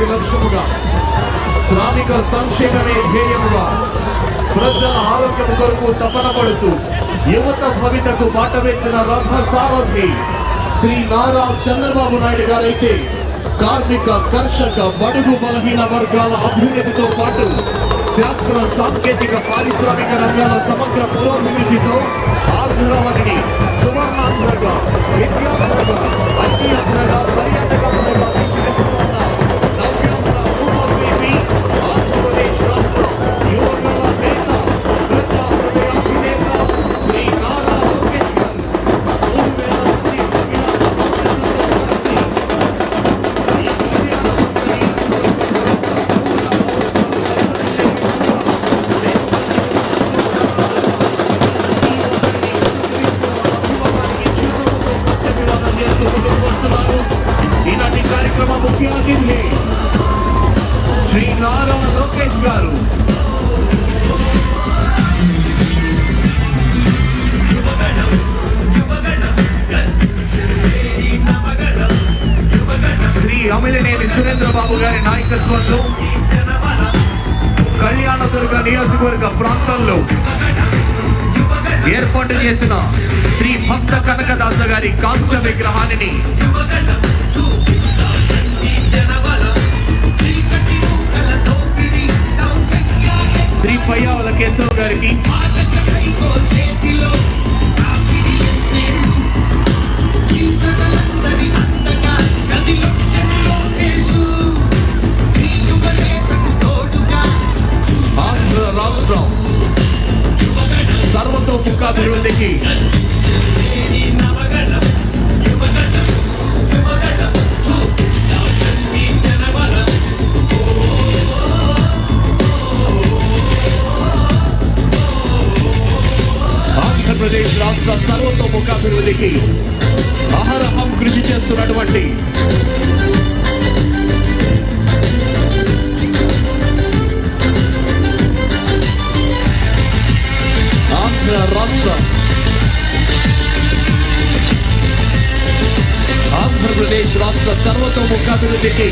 అభివృద్ధి లక్ష్యముగా శ్రామిక సంక్షేమమే ధ్యేయముగా ప్రజల ఆరోగ్యం కొరకు తపన పడుతూ యువత భవితకు బాట వేసిన రథ సారథి శ్రీ నారా చంద్రబాబు నాయుడు గారైతే కార్మిక కర్షక బడుగు బలహీన వర్గాల అభ్యున్నతితో పాటు శాస్త్ర సాంకేతిక పారిశ్రామిక రంగాల సమగ్ర పురోభివృద్ధితో ఆంధ్రవనిని సువర్ణాంధ్రగా విద్యాంధ్రగా ఐటీఆంధ్రగా పర్యాటకాంధ్రగా తీర్చిదిద్దుతున్న నవ్యాంధ్ర రూపశిల్పి ఆంధ్రప్రదేశ్ రాష్ట్ర యువకుల నేత ప్రజా హృదయాధినేత శ్రీ నారా లోకేష్ గారు 3000 ఈనాటి కార్యక్రమ ముఖ్య అతిథి శ్రీ నారా లోకేష్ గారు. శ్రీ అమిలినేని సురేంద్రబాబు గారి నాయకత్వంలో కళ్యాణదుర్గ నియోజకవర్గ ప్రాంతంలో ఏర్పాటు చేసిన శ్రీ భక్త కనకదాస గారి కాంస్య విగ్రహాన్ని శ్రీ పయ్యావల కేశవ్ గారికి, ఆంధ్ర రాష్ట్రం సర్వతోముఖాభివృద్ధికి ఆంధ్రప్రదేశ్ రాష్ట్ర సర్వతోముఖాభివృద్ధికి అహరహం కృషి చేస్తున్నటువంటి ఆంధ్రప్రదేశ్ రాష్ట్ర సర్వతోముఖాభివృద్ధికి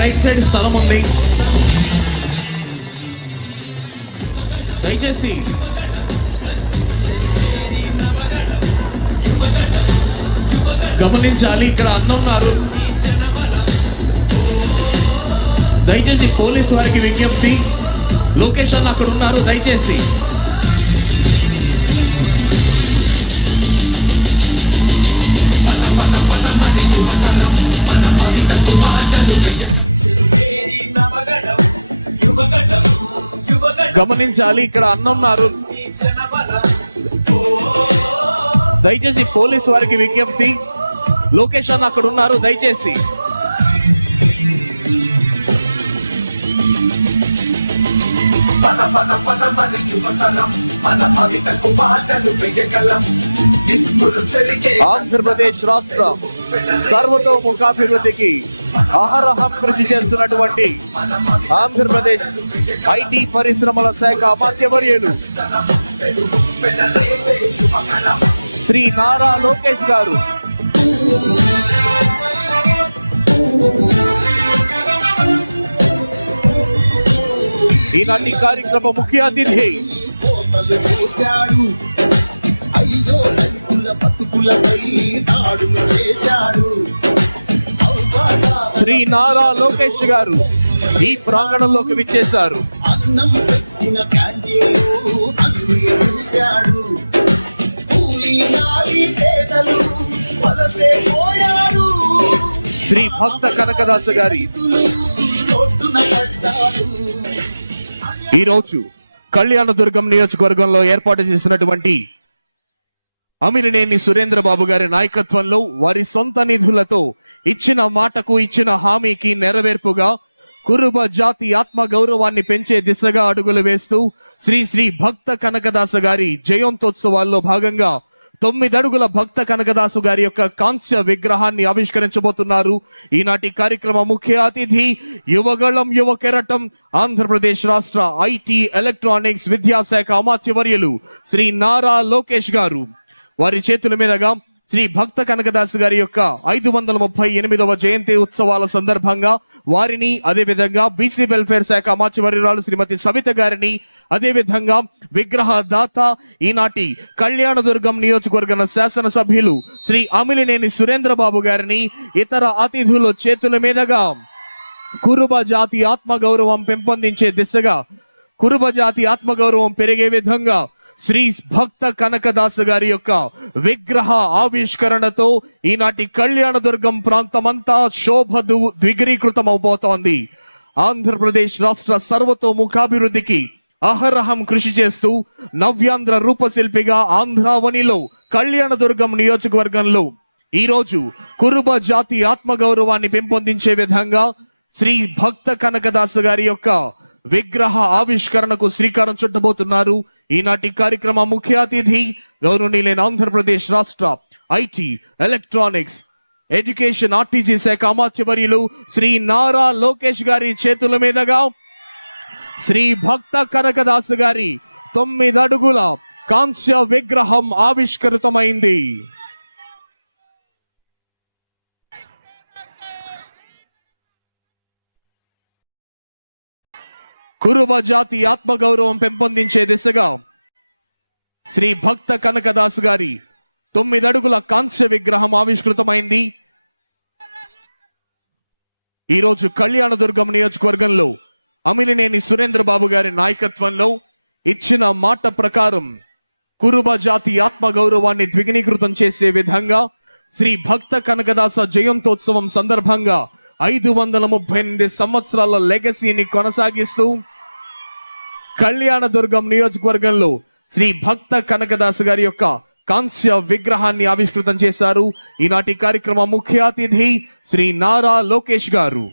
రైట్ సైడ్ స్థలం ఉంది. దయచేసి గమనించాలి, ఇక్కడ అన్న ఉన్నారు. దయచేసి పోలీసు వారికి విజ్ఞప్తి, లొకేషన్ అక్కడ ఉన్నారు. దయచేసి గమనించాలి, ఇక్కడ అన్న ఉన్నారు. దయచేసి పోలీసు వారికి విజ్ఞప్తి, లొకేషన్ అక్కడ ఉన్నారు. దయచేసి ఆంధ్రప్రదేశ్ రాష్ట్ర సర్వతోముఖాభివృద్ధికి అహరహం కృషి చేస్తున్నటువంటి ఆంధ్రప్రదేశ్ ఐటీ పరిశ్రమల శాఖ మాధ్యవర్యులు శ్రీ నారా లోకేష్ గారు ఈనాటి కార్యక్రమ ముఖ్య అతిథి అయ్యో దళితుల బతుకులపై దాడులు చేశాడు శ్రీ నారా లోకేష్ గారు ఈ ప్రాంగణంలోకి విచ్చేశారు. అన్నం పెట్టిన క్యాంటీన్లు అన్ని చూశాడు. కూలీ నాలి పేదలు వలసే పోయారు. శ్రీ భక్త కనకదాస గారి ఈరోజు కళ్యాణదుర్గం నియోజకవర్గంలో ఏర్పాటు చేసినటువంటి అమిలినేని సురేంద్ర బాబు గారి నాయకత్వంలో వారి సొంత నిధులతో ఇచ్చిన మాటకు ఇచ్చిన హామీకి నెరవేర్పుగా కురుబ జాతి ఆత్మ గౌరవాన్ని పెంచే దిశగా అడుగులు వేస్తూ శ్రీ శ్రీ భక్త కనకదాస గారి జయంతోత్సవాల్లో భాగంగా 9 అడుగుల భక్త కనకదాసు గారి యొక్క కాంస్య విగ్రహాన్ని ఆవిష్కరించబోతున్నారు. ఈనాటి కార్యక్రమ ముఖ్య అతిథి యువగళం యువ కెరటం ఆంధ్రప్రదేశ్ రాష్ట్ర ఐటీ ఎలక్ట్రానిక్స్ విద్యాశాఖ అమాత్యవర్యులు శ్రీ నారా లోకేష్ గారు. వారి చేతుల మీదుగా శ్రీ భక్త కనకదాసు గారి యొక్క 538వ జయంతి ఉత్సవాల సందర్భంగా వారిని, అదేవిధంగా బీసీ వెల్ఫేర్ శాఖ అమాత్యవర్యురాలు శ్రీమతి సవిత గారిని, అదేవిధంగా విగ్రహ దాత ఈనాటి కళ్యాణదుర్గం నియోజకవర్గ శాసనసభ్యులు శ్రీ అమిలినేని సురేంద్ర బాబు గారిని, ఇతర అతిథుల చేతుల మీదుగా కురుబ జాతి ఆత్మగౌరవం పెంపొందించే దిశగా, కురుబ జాతి ఆత్మగౌరవం పెరిగే విధంగా శ్రీ భక్త కనకదాస గారి యొక్క విగ్రహ ఆవిష్కరణతో ఈనాటి కళ్యాణదుర్గం ప్రాంతమంతా శోభదు ద్విగురీకృతం అవబోతోంది. ఆంధ్రప్రదేశ్ రాష్ట్ర సర్వతోముఖాభివృద్ధికి అహరహం కృషి చేస్తూ నవ్యాంధ్ర రూపశిల్పిగా ఆంధ్రావనిలో కళ్యాణదుర్గం నియోజకవర్గంలో ఈరోజు కురుబ జాతి ఆత్మగౌరవాన్ని పెంపొందించే విధంగా శ్రీ భక్త కనకదాస గారి యొక్క విగ్రహ ఆవిష్కరణకు శ్రీకారం చుట్టబోతున్నారు. ఈనాటి కార్యక్రమ ముఖ్య అతిథి గౌరవనీయులైన ఆంధ్రప్రదేశ్ రాష్ట్ర ఐటీ ఎలక్ట్రానిక్స్ ఎడ్యుకేషన్ ఆర్టీజీ శాఖ అమాత్యవర్యులు శ్రీ నారా లోకేష్ గారి చేతుల మీదుగా శ్రీ భక్త కనకదాసు గారి 9 అడుగుల కాంస్య విగ్రహం ఆవిష్కృతమైంది. కురుబ జాతి ఆత్మగౌరవం పెంపొందించే దిశగా శ్రీ భక్త కనకదాసు గారి 9 అడుగుల కాంస్య విగ్రహం ఆవిష్కృతమైంది. ఈరోజు కళ్యాణదుర్గం నియోజకవర్గంలో అమిలినేని సురేంద్ర బాబు గారి నాయకత్వంలో ఇచ్చిన మాట ప్రకారం కురుబ జాతి ఆత్మగౌరవాన్ని ద్విగుణీకృతం చేసే విధంగా శ్రీ భక్త కనకదాస జయంతోత్సవం సందర్భంగా 538 సంవత్సరాల లెగసీని కొనసాగిస్తూ కళ్యాణదుర్గం నియోజకవర్గంలో శ్రీ భక్త కనకదాస గారి యొక్క కాంస్య విగ్రహాన్ని ఆవిష్కృతం చేశారు. ఈనాటి కార్యక్రమ ముఖ్య అతిథి శ్రీ నారా లోకేష్ గారు.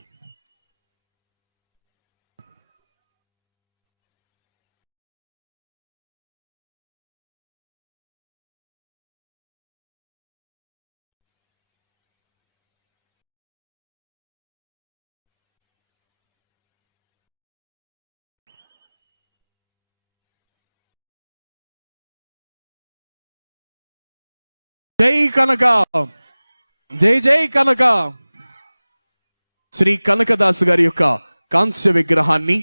జై కనక, జై జై కనక. శ్రీ కనకదాసు గారి యొక్క కాంస్య విగ్రహాన్ని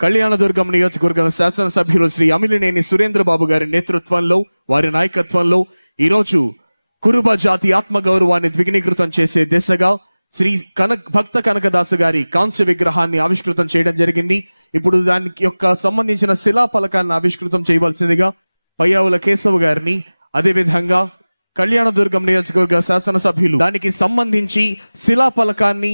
కళ్యాణదుర్గం నియోజకవర్గ శాసనసభ్యులు శ్రీ అమిలినేని సురేంద్ర బాబు గారి నేతృత్వంలో, వారి నాయకత్వంలో ఈరోజు కురుబ జాతి ఆత్మగౌరవాన్ని ద్విగుణీకృతం చేసే దిశగా శ్రీ భక్త కనకదాసు గారి కాంస్య విగ్రహాన్ని ఆవిష్కృతం చేయడం జరిగింది. ఇప్పుడు దానికి యొక్క సంబంధించిన శిలా ఫలకాన్ని ఆవిష్కృతం చేయవలసిందిగా పయ్యావుల కేశవ్ గారిని, అదేవిధంగా కళ్యాణదుర్గం నియోజకవర్గ శాసనసభ్యులు దానికి సంబంధించి శిలా ఫలకాన్ని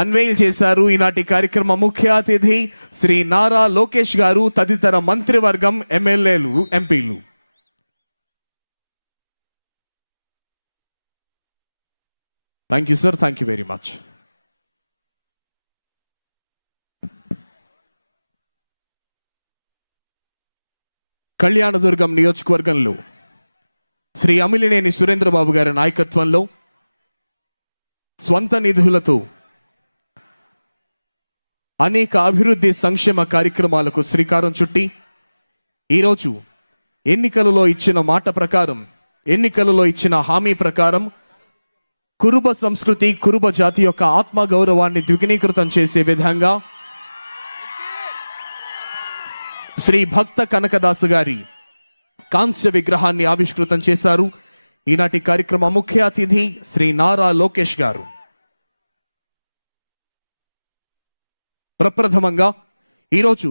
అన్వేల్ చేశారు. ఈనాటి కార్యక్రమ ముఖ్య అతిథి శ్రీ నారా లోకేష్ గారు, తదితర మంత్రివర్గం, ఎమ్మెల్యేలు, ఎంపీలు. Thank you sir, thank you very much. Kalyandurgam నియోజకవర్గంలో శ్రీ అమిలినేని సురేంద్ర బాబు గారి నాయకత్వంలో స్వంత నిధులతో అనేక అభివృద్ధి సంక్షేమ కార్యక్రమాలకు శ్రీకారం చుట్టి ఈరోజు ఎన్నికలలో ఇచ్చిన మాట ప్రకారం, ఎన్నికలలో ఇచ్చిన హామీ ప్రకారం కురుబ సంస్కృతి, కురుబ జాతి యొక్క ఆత్మ గౌరవాన్ని ద్విగుణీకృతం చేసే విధంగా శ్రీ భక్త కనకదాసు గారి కాంస్య విగ్రహాన్ని ఆవిష్కృతం చేశారు. ఈనాటి కార్యక్రమ ముఖ్య అతిథి శ్రీ నారా లోకేష్ గారు. ప్రప్రథమంగా ఈరోజు